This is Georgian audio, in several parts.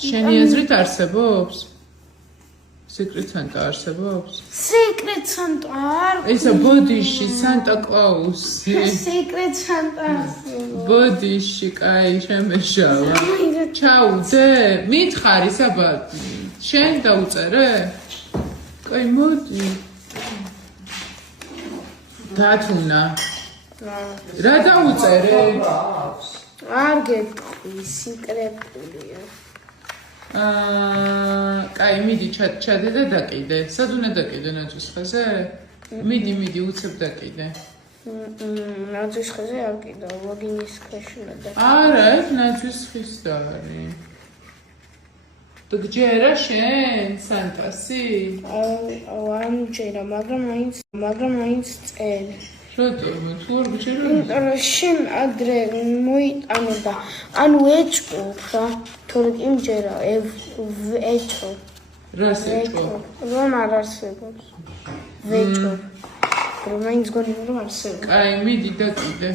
შენი აზრით არსებობს? Secret Santa არსებობს? Secret Santa არ ესა ბოდიში Santa Claus-ი. Secret Santa ბოდიში, კაი, შემეშალა. ჩაუდე, მითხარი საბა. შენ დაუწერე? კაი, მოდი. დათუნა. რა დაუწერე? არ გეტყვი, სიკრეტულია. კაი, მიდი ჩადე და დაკიდე. სად უნდა დაკიდე ნაძვის ხეზე? მიდი, უცებ დაკიდე. ნაძვის ხეზე არ კიდევ, ლოგინის ქვეშ უნდა დაკიდე. არა, ეს ნაძვის ხის და არის. გჯერა შენ სანტასი? არ მჯერა, მაგრამ მაინც წელი. რატომ? თუ არ გჯერა? იმიტომ რომ შენ ადრე მოიტანო და ანუ ეჭვობ რა. თორე კი მჯერა, ეჭვობ. რას ეჭვობ? რომ არ არსებობს. ვეჭვობ. რომ მაინც გონიო რომ არსებობს. კაი, მიდი დაკიდე.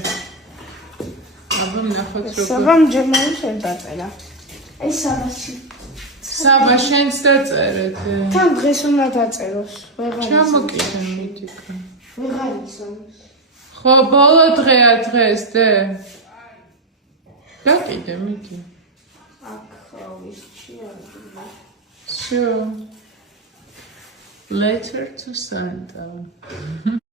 აბა ნახოთ როგორ. საბამ ჯერმანი შენ დაწერა. აი საბაში. საბა შენც დაწერეთ. თან დღეს უნდა დაწეროს. ჩამოკიდე მიდი. ვეღარ ისომს. ხო, ბოლო დღეა დღეს დე. დაკიდე მიდი. აქ ხავის ჩიარდა. Sure. Letter to Santa.